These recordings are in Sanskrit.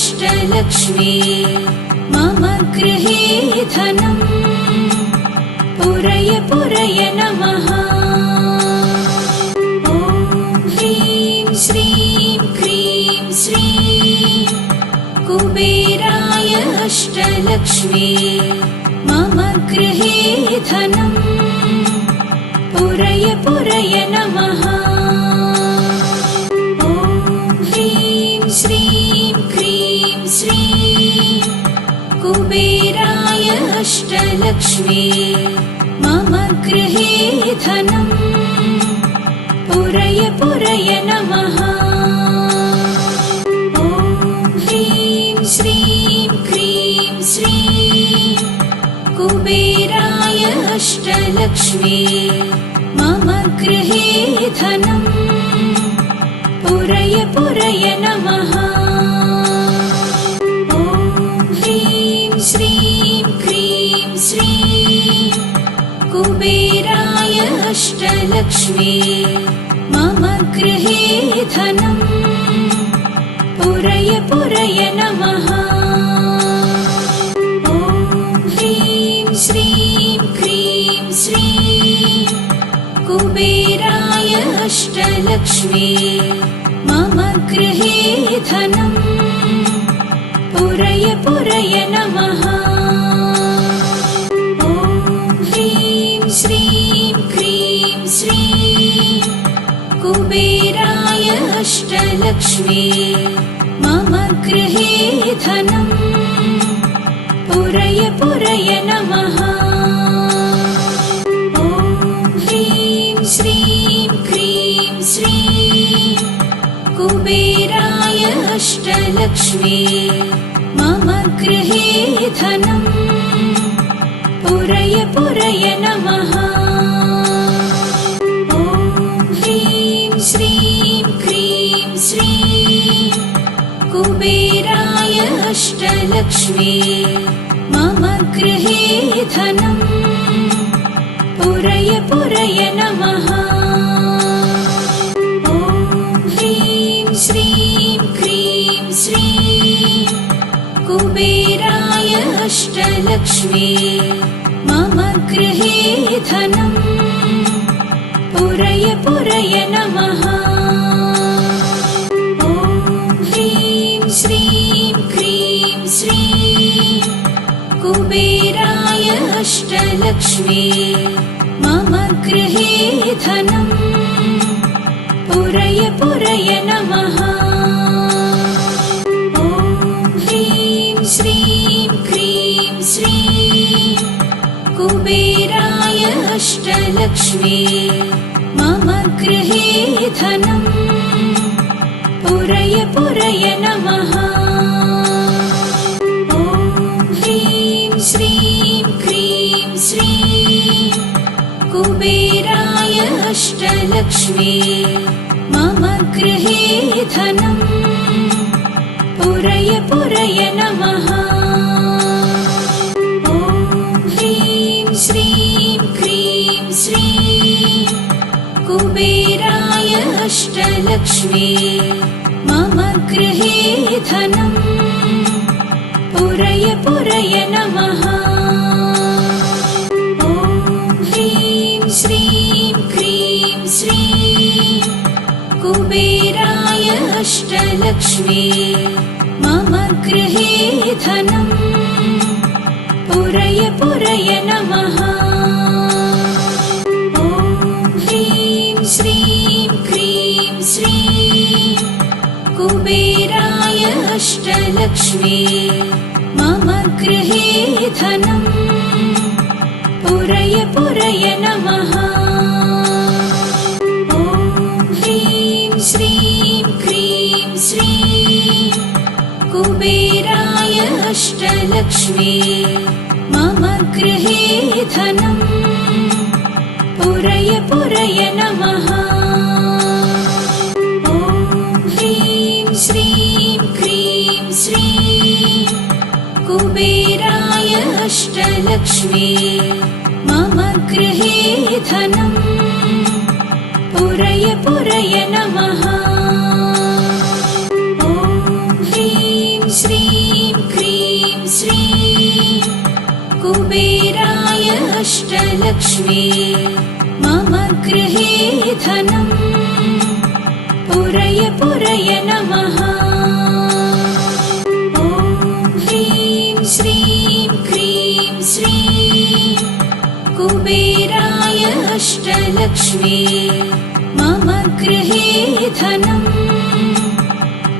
अष्टलक्ष्मी मम गृहे धनम् पुरय पुरय नमः। ॐ ह्रीं श्रीं क्रीं श्रीं कुबेराय अष्टलक्ष्मी मम गृहे धनम् पुरय पुरय नमः। ॐ ह्रीं श्रीं क्रीं श्रीं कुबेराय अष्टलक्ष्मी मम गृहे धनम् पुरय पुरय नमः। ॐ ह्रीं श्रीं क्रीं श्रीं कुबेराय अष्टलक्ष्मी मम गृहे धनम् पुरय पुरय नमः। ॐ ह्रीं श्रीं क्रीं श्रीं कुबेराय अष्टलक्ष्मी मम गृहे धनम् पुरय पुरय नमः। ॐ ह्रीं श्रीं क्रीं श्रीं कुबेराय अष्टलक्ष्मी मम गृहे धनम् पुरय पुरय नमः। ॐ ह्रीं श्रीं क्रीं श्रीं कुबेराय अष्टलक्ष्मी मम गृहे धनम् पुरय पुरय नमः। ॐ ह्रीं श्रीं क्रीं श्रीं कुबेराय अष्टलक्ष्मी मम गृहे धनम् पुरय पुरय नमः। ॐ ह्रीं श्रीं क्रीं श्रीं कुबेराय अष्टलक्ष्मी मम गृहे धनम् पुरय पुरय नमः। ॐ ह्रीं श्रीं क्रीं श्रीं कुबेराय अष्टलक्ष्मी मम गृहे धनम् पुरय पुरय नमः। ॐ ह्रीं श्रीं क्रीं श्रीं कुबेराय अष्टलक्ष्मी मम गृहे धनम् पुरय पुरय नमः। ॐ ह्रीं श्रीं क्रीं श्रीं कुबेराय अष्टलक्ष्मी मम गृहे धनम् पुरय पुरय नमः। ॐ ह्रीं श्रीं क्रीं श्रीं कुबेराय अष्टलक्ष्मी मम गृहे धनम् पुरय पुरय नमः। ॐ ह्रीं श्रीं क्रीं श्रीं कुबेराय अष्टलक्ष्मी मम गृहे धनम् पुरय पुरय नमः। ॐ ह्रीं श्रीं क्रीं श्रीं कुबेराय अष्टलक्ष्मी मम गृहे धनम् पुरय पुरय नमः। ॐ ह्रीं श्रीं क्रीं श्रीं कुबेराय अष्टलक्ष्मी मम गृहे धनम् पुरय पुरय नमः। ॐ ह्रीं श्रीं क्रीं श्रीं कुबेराय अष्टलक्ष्मी मम गृहे धनम् पुरय पुरय नमः। ॐ ह्रीं श्रीं क्रीं श्रीं कुबेराय अष्टलक्ष्मी मम गृहे धनम् पुरय पुरय नमः। ॐ ह्रीं श्रीं अष्टलक्ष्मी मम गृहे धनम् पुरय पुरय नमः। ॐ ह्रीं श्रीं क्रीं श्रीं कुबेराय अष्टलक्ष्मी मम गृहे धनम्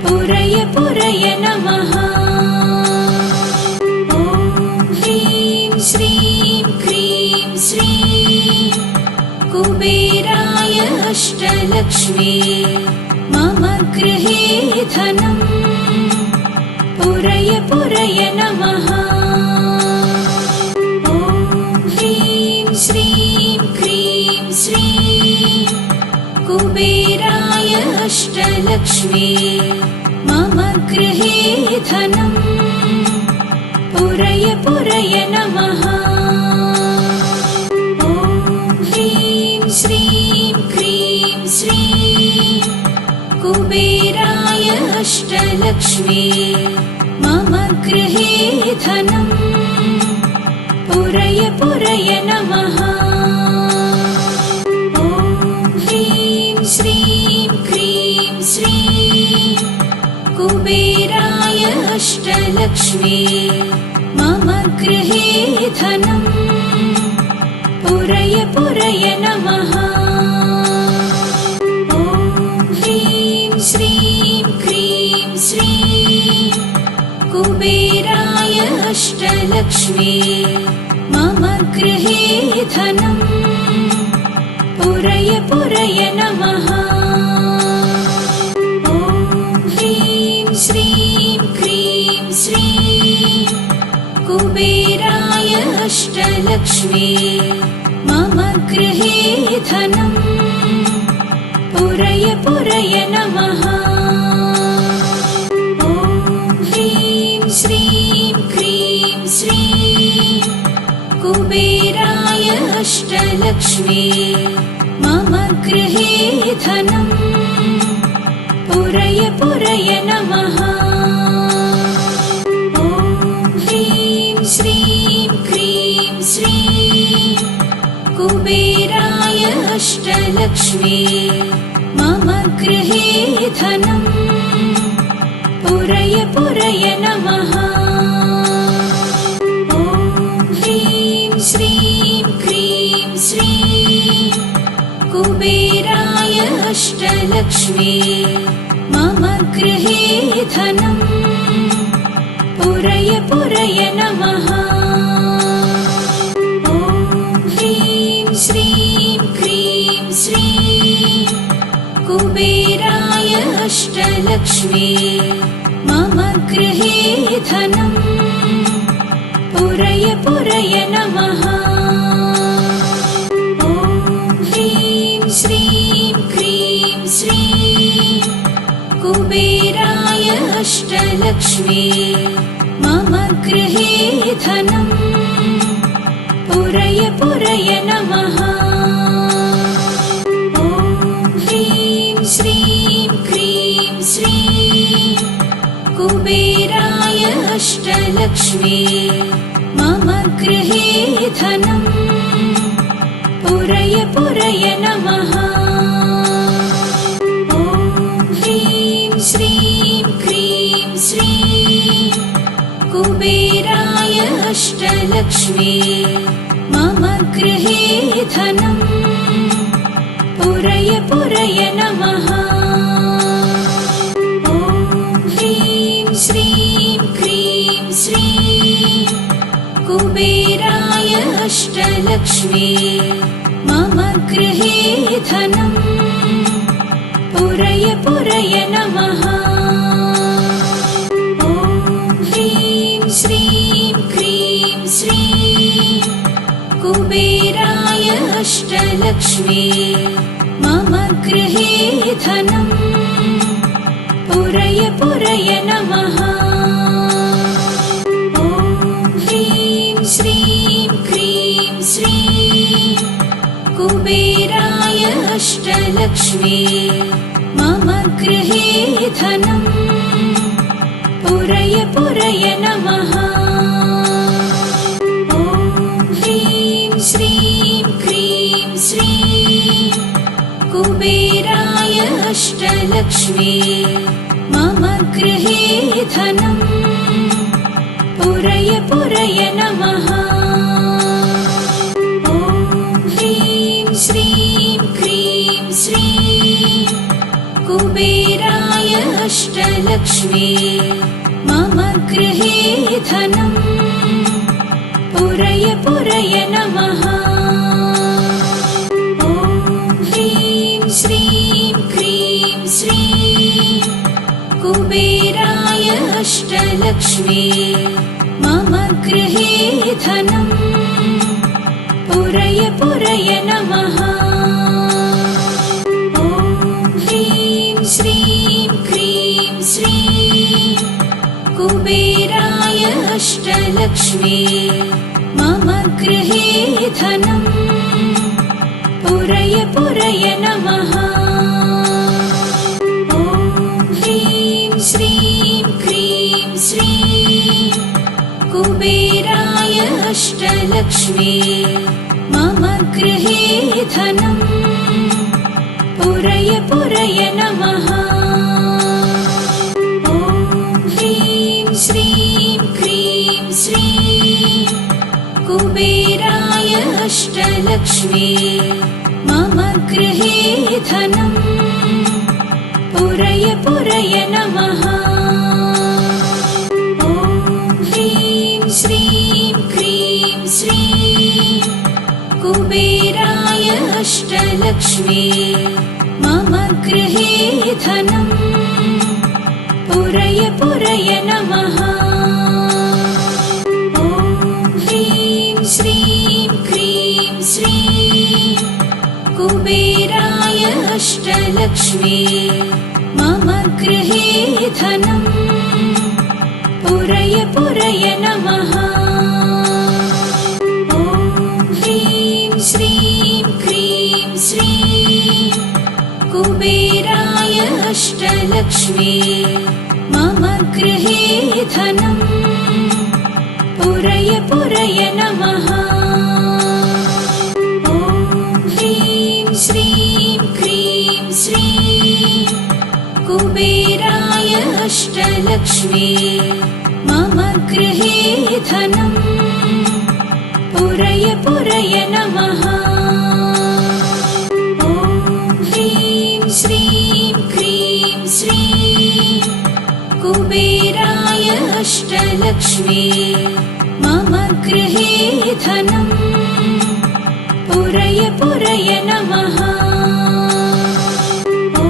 पुरय पुरय नमः। ॐ ह्रीं श्रीं क्रीं श्रीं कुबेराय अष्टलक्ष्मी मम गृहे धनम् पुरय पुरय नमः। ॐ ह्रीं श्रीं क्रीं श्रीं कुबेराय अष्टलक्ष्मी मम गृहे धनम् पुरय पुरय नमः। ॐ ह्रीं श्रीं क्रीं श्रीं कुबेराय अष्टलक्ष्मी मम गृहे धनम् पुरय पुरय नमः। ॐ ह्रीं श्रीं क्रीं श्रीं कुबेराय अष्टलक्ष्मी मम गृहे धनम् पुरय पुरय नमः। ॐ ह्रीं श्रीं क्रीं श्रीं कुबेराय अष्टलक्ष्मी मम गृहे धनम् पुरय पुरय नमः। ॐ ह्रीं श्रीं क्रीं श्रीं कुबेराय अष्टलक्ष्मी मम गृहे धनम् पुरय पुरय नमः। ॐ ह्रीं श्रीं क्रीं श्रीं कुबेराय अष्टलक्ष्मी मम गृहे धनम् पुरय पुरय नमः। ॐ ह्रीं श्रीं क्रीं श्रीं कुबेराय अष्टलक्ष्मी मम गृहे धनम् पुरय पुरय नमः। ॐ ह्रीं श्रीं क्रीं श्रीं कुबेराय अष्टलक्ष्मी मम गृहे धनम् पुरय पुरय नमः। ॐ ह्रीं श्रीं क्रीं श्रीं कुबेराय अष्टलक्ष्मी मम गृहे धनम् पुरय पुरय नमः। ॐ ह्रीं श्रीं क्रीं श्रीं कुबेराय अष्टलक्ष्मी मम गृहे धनम् पुरय पुरय नमः। ॐ ह्रीं श्रीं क्रीं श्रीं कुबेराय अष्टलक्ष्मी मम गृहे धनम् पुरय पुरय नमः। ॐ ह्रीं श्रीं क्रीं श्रीं कुबेराय अष्टलक्ष्मी मम गृहे धनम् पुरय पुरय नमः। ॐ ह्रीं श्रीं क्रीं श्रीं कुबेराय अष्टलक्ष्मी मम गृहे धनम् पुरय पुरय नमः। ॐ ह्रीं श्रीं क्रीं श्रीं कुबेराय अष्टलक्ष्मी मम गृहे धनम् पुरय पुरय नमः। ॐ ह्रीं श्रीं क्रीं श्रीं कुबेराय अष्टलक्ष्मी मम गृहे धनम् पुरय पुरय नमः। ॐ ह्रीं श्रीं अष्टलक्ष्मी मम गृहे धनम् पुरय पुरय नमः। ॐ ह्रीं श्रीं क्रीं श्रीं कुबेराय अष्टलक्ष्मी मम गृहे धनम् पुरय पुरय नमः। ॐ ह्रीं श्रीं क्रीं श्रीं कुबेराय अष्टलक्ष्मी मम गृहे धनम् पुरय पुरय नमः। ॐ ह्रीं श्रीं क्रीं श्रीं कुबेराय अष्टलक्ष्मी मम गृहे धनम् पुरय पुरय नमः। ॐ ह्रीं श्रीं क्रीं श्रीं कुबेराय अष्टलक्ष्मी मम गृहे धनम् पुरय पुरय नमः। ॐ ह्रीं श्रीं क्रीं श्रीं कुबेराय अष्टलक्ष्मी मम गृहे धनम् पुरय पुरय नमः। ॐ ह्रीं श्रीं क्रीं श्रीं कुबेराय अष्टलक्ष्मी मम गृहे धनम् पुरय पुरय नमः। ॐ ह्रीं श्रीं क्रीं श्रीं कुबेराय अष्टलक्ष्मी मम गृहे धनम् पुरय पुरय नमः। ॐ ह्रीं श्रीं क्रीं श्रीं कुबेराय अष्टलक्ष्मी मम गृहे धनम् पुरय पुरय नमः। ॐ ह्रीं श्रीं क्रीं श्रीं कुबेराय अष्टलक्ष्मी मम गृहे धनम् पुरय पुरय नमः। ॐ ह्रीं श्रीं क्रीं श्रीं कुबेराय अष्टलक्ष्मी मम गृहे धनम् पुरय पुरय नमः। ॐ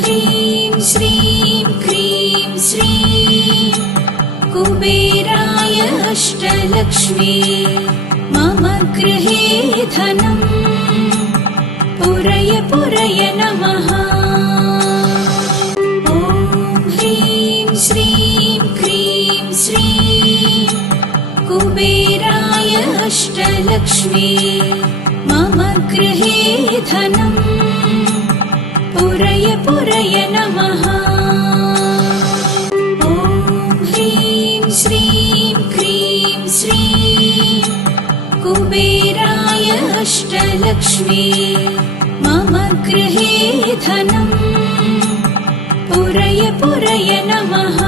ह्रीं श्रीं क्रीं श्रीं कुबेराय अष्टलक्ष्मी मम गृहे धनम् पुरय पुरय नमः। ॐ ह्रीं श्रीं क्रीं श्रीं कुबेराय अष्टलक्ष्मी मम गृहे धनम् पुरय पुरय नमः। ॐ ह्रीं श्रीं क्रीं श्रीं कुबेराय अष्टलक्ष्मी मम गृहे धनम् पुरय पुरय नमः।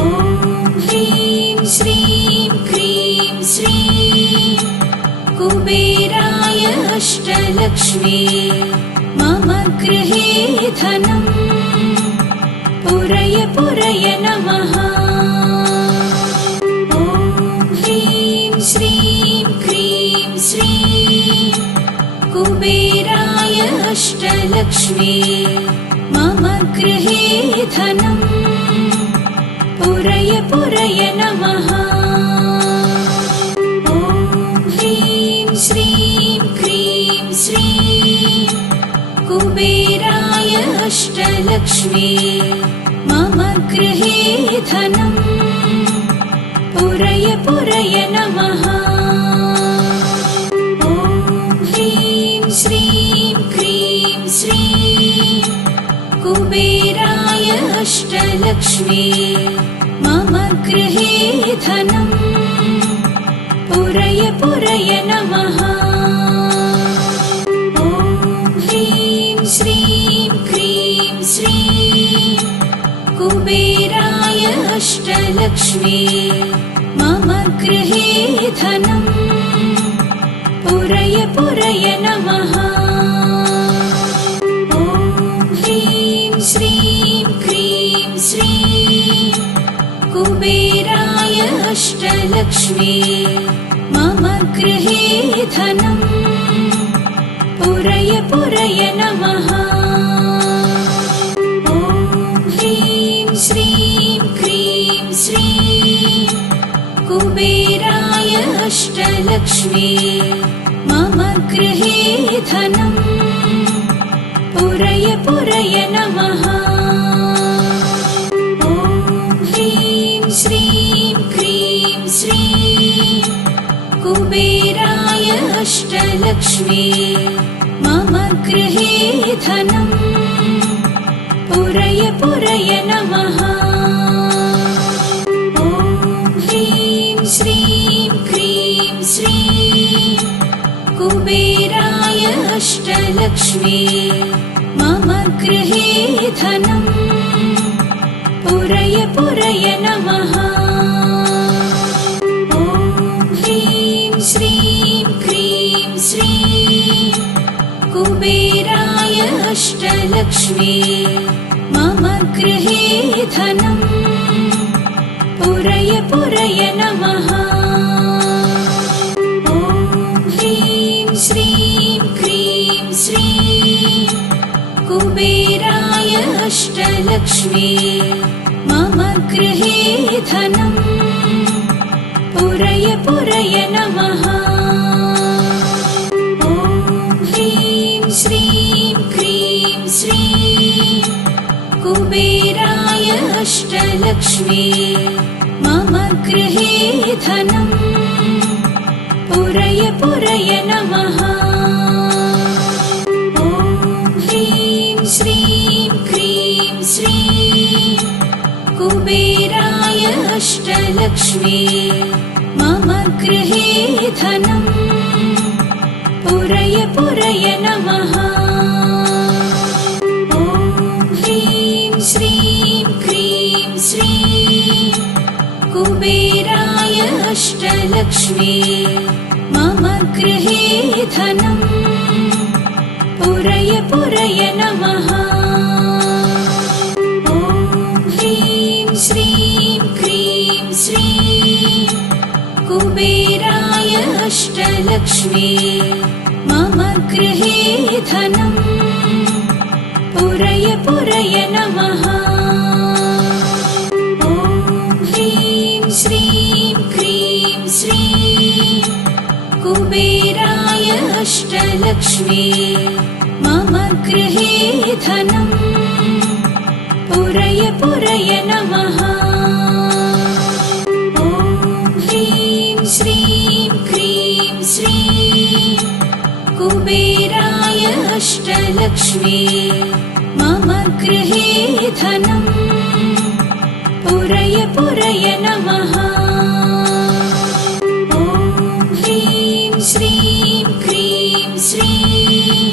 ॐ ह्रीं श्रीं क्रीं श्रीं कुबेराय अष्टलक्ष्मी मम गृहे धनम् पुरय पुरय नमः। ॐ ह्रीं श्रीं क्रीं श्रीं कुबेराय अष्टलक्ष्मी मम गृहे धनम् पुरय पुरय नमः। ॐ ह्रीं श्रीं क्रीं श्रीं कुबेराय अष्टलक्ष्मी मम गृहे धनम् पुरय पुरय नमः। ॐ ह्रीं श्रीं क्रीं श्रीं कुबेराय अष्टलक्ष्मी मम गृहे धनम् पुरय पुरय नमः। ॐ ह्रीं अष्टलक्ष्मी मम गृहे धनम् पुरय पुरय नमः। ॐ ह्रीं श्रीं क्रीं श्रीं कुबेराय अष्टलक्ष्मी मम गृहे धनम् पुरय पुरय नमः। ॐ ह्रीं श्रीं क्रीं श्रीं कुबेराय अष्टलक्ष्मी मम गृहे धनम् पुरय पुरय नमः। ॐ ह्रीं श्रीं क्रीं श्रीं कुबेराय अष्टलक्ष्मी मम गृहे धनम् पुरय पुरय नमः। ॐ ह्रीं श्रीं क्रीं श्रीं कुबेराय अष्टलक्ष्मी मम गृहे धनम् पुरय पुरय नमः। ॐ ह्रीं श्रीं क्रीं श्रीं कुबेराय अष्टलक्ष्मी मम गृहे धनम् पुरय पुरय नमः। ॐ ह्रीं श्रीं क्रीं श्रीं कुबेराय अष्टलक्ष्मी मम गृहे धनम् पुरय पुरय नमः। ॐ ह्रीं श्रीं क्रीं श्रीं कुबेराय अष्टलक्ष्मी मम गृहे धनम् पुरय पुरय नमः। ॐ ह्रीं श्रीं क्रीं श्रीं कुबेराय अष्टलक्ष्मी मम गृहे धनम् पुरय पुरय नमः। ॐ ह्रीं श्रीं क्रीं श्रीं कुबेराय अष्टलक्ष्मी मम गृहे धनम् पुरय पुरय नमः। ॐ ह्रीं श्रीं क्रीं श्रीं कुबेराय अष्टलक्ष्मी मम गृहे धनम् पुरय पुरय नमः। ॐ ह्रीं श्रीं क्रीं श्रीं कुबेराय अष्टलक्ष्मी मम गृहे धनम् पुरय पुरय नमः। ॐ ह्रीं श्रीं क्रीं श्रीं कुबेराय अष्टलक्ष्मी मम गृहे धनम् पुरय पुरय नमः। ॐ ह्रीं श्रीं क्रीं श्रीं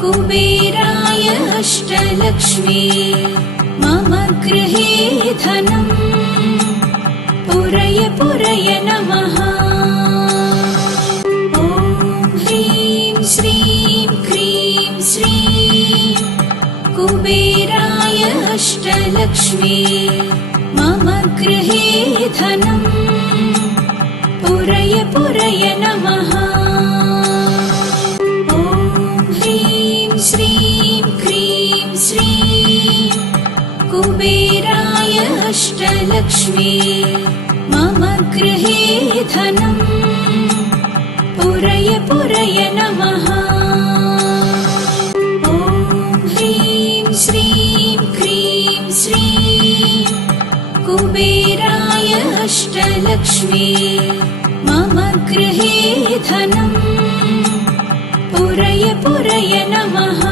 कुबेराय अष्टलक्ष्मी मम गृहे धनम् पुरय पुरय नमः। ॐ ह्रीं श्रीं क्रीं श्रीं कुबेराय अष्टलक्ष्मी मम गृहे धनम् पुरय पुरय नमः। ॐ ह्रीं श्रीं क्रीं श्रीं कुबेराय अष्टलक्ष्मी मम गृहे धनम् पुरय पुरय नमः। ॐ ह्रीं श्रीं क्रीं श्रीं कुबेराय अष्टलक्ष्मी मम गृहे धनम् पुरय पुरय नमः।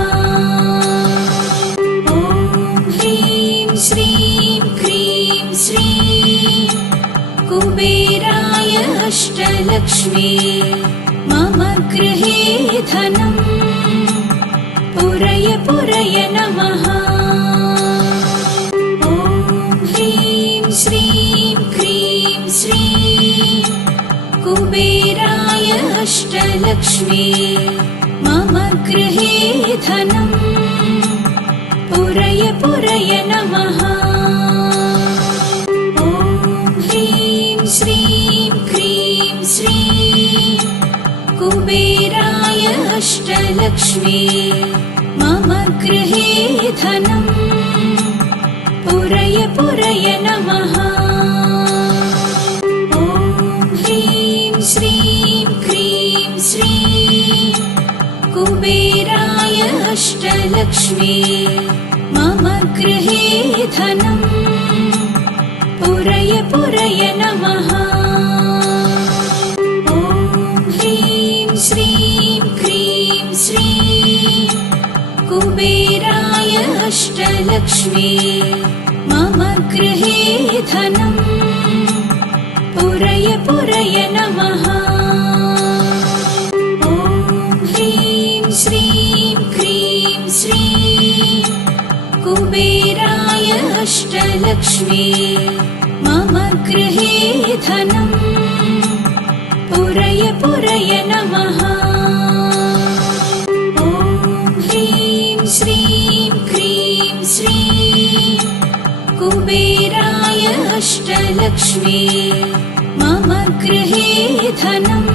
ॐ ह्रीं श्रीं क्रीं श्रीं कुबेराय अष्टलक्ष्मी मम गृहे धनम् पुरय पुरय नमः। ॐ ह्रीं श्रीं अष्टलक्ष्मी मम गृहे धनम् पुरय पुरय नमः। ॐ ह्रीं श्रीं क्रीं श्रीं कुबेराय अष्टलक्ष्मी मम गृहे धनम् पुरय पुरय नमः। ॐ ह्रीं श्रीं क्रीं श्रीं कुबेराय अष्टलक्ष्मी मम गृहे धनम् पुरय पुरय नमः। ॐ ह्रीं श्रीं क्रीं श्रीं कुबेराय अष्टलक्ष्मी मम गृहे धनम् पुरय पुरय नमः। ॐ ह्रीं श्रीं क्रीं श्रीं कुबेराय अष्टलक्ष्मी मम गृहे धनम् पुरय पुरय नमः। ॐ ह्रीं श्रीं क्रीं श्रीं कुबेराय अष्टलक्ष्मी मम गृहे धनम्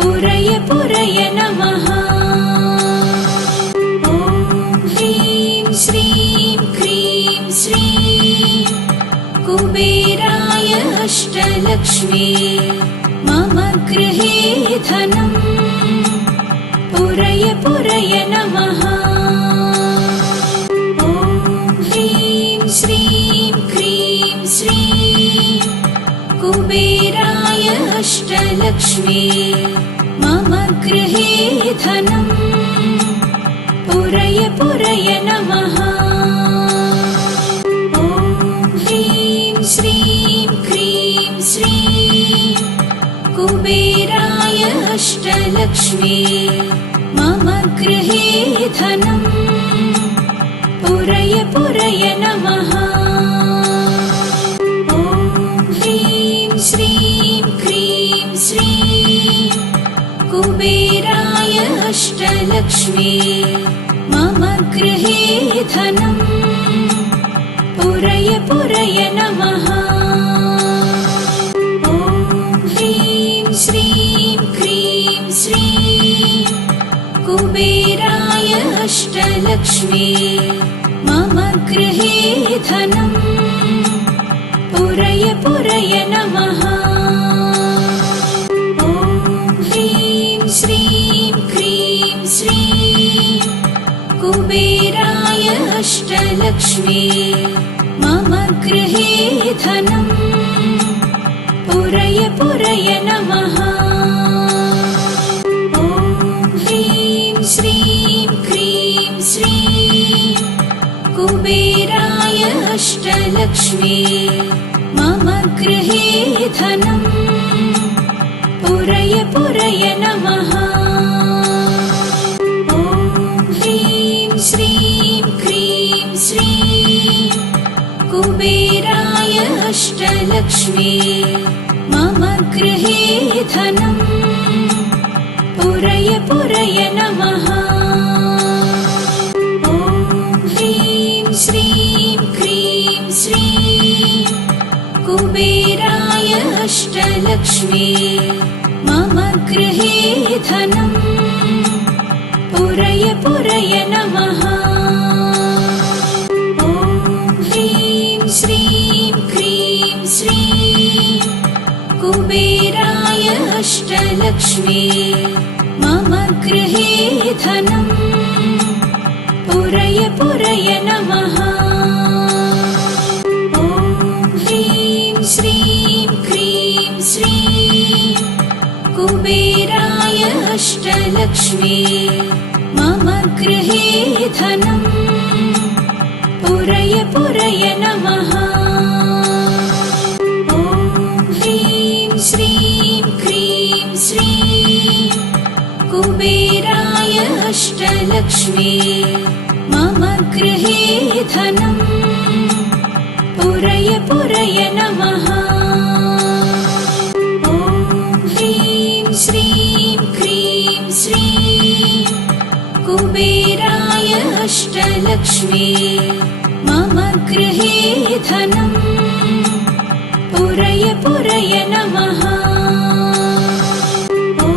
पुरय पुरय नमः। ॐ ह्रीं श्रीं क्रीं श्रीं कुबेराय अष्टलक्ष्मी मम गृहे धनम् पुरय पुरय नमः। ॐ ह्रीं श्रीं क्रीं श्रीं कुबेराय अष्टलक्ष्मी मम गृहे धनम् पुरय पुरय नमः। ॐ ह्रीं श्रीं क्रीं श्रीं कुबेराय अष्टलक्ष्मी मम गृहे धनम् पुरय पुरय नमः। ॐ ह्रीं श्रीं क्रीं श्रीं कुबेराय अष्टलक्ष्मी मम गृहे धनम् पुरय पुरय नमः। ॐ ह्रीं श्रीं क्रीं श्रीं कुबेराय अष्टलक्ष्मी मम गृहे धनम् पुरय पुरय नमः। ॐ ह्रीं श्रीं क्रीं श्रीं कुबेराय अष्टलक्ष्मी मम गृहे धनम् पुरय पुरय नमः। ॐ ह्रीं श्रीं क्रीं श्रीं कुबेराय अष्टलक्ष्मी मम गृहे धनम् पुरय पुरय नमः। ॐ ह्रीं श्रीं क्रीं श्रीं कुबेराय अष्टलक्ष्मी मम गृहे धनम् पुरय पुरय नमः। ॐ ह्रीं श्रीं क्रीं श्रीं कुबेराय अष्टलक्ष्मी मम गृहे धनम् पुरय पुरय नमः। ॐ ह्रीं श्रीं क्रीं श्रीं कुबेराय अष्टलक्ष्मी मम गृहे धनम् पुरय पुरय नमः। ॐ ह्रीं श्रीं क्रीं श्रीं कुबेराय अष्टलक्ष्मी मम गृहे धनम् पुरय पुरय नमः। ॐ ह्रीं श्रीं क्रीं श्रीं कुबेराय अष्टलक्ष्मी मम गृहे धनम् पुरय पुरय नमः। ॐ ह्रीं श्रीं श्रीं कुबेराय अष्टलक्ष्मी मम गृहे धनम् पुरय पुरय नमः। ॐ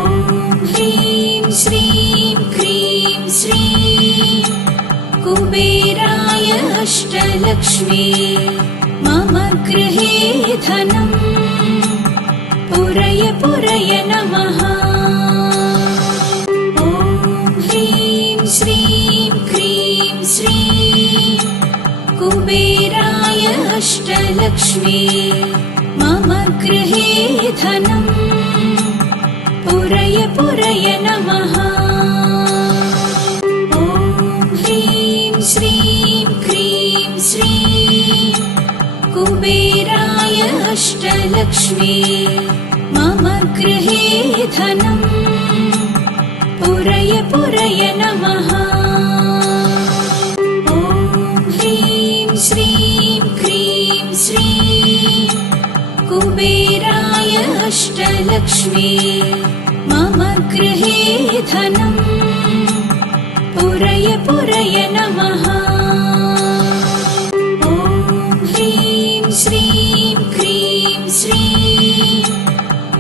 ह्रीं श्रीं क्रीं श्रीं कुबेराय अष्टलक्ष्मी मम गृहे धनम् पुरय पुरय नमः। ॐ ह्रीं श्रीं क्रीं श्रीं कुबेराय अष्टलक्ष्मी मम गृहे धनम् पुरय पुरय नमः। ॐ ह्रीं श्रीं क्रीं श्रीं कुबेराय अष्टलक्ष्मी मम गृहे धनम् पुरय पुरय नमः। ॐ ह्रीं श्रीं क्रीं श्रीं कुबेराय अष्टलक्ष्मी मम गृहे धनम् पुरय पुरय नमः। ॐ ह्रीं श्रीं क्रीं श्रीं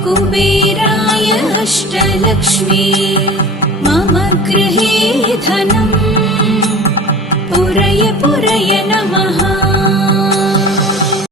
कुबेराय अष्टलक्ष्मी मम गृहे धनम् पुरय पुरय नमः।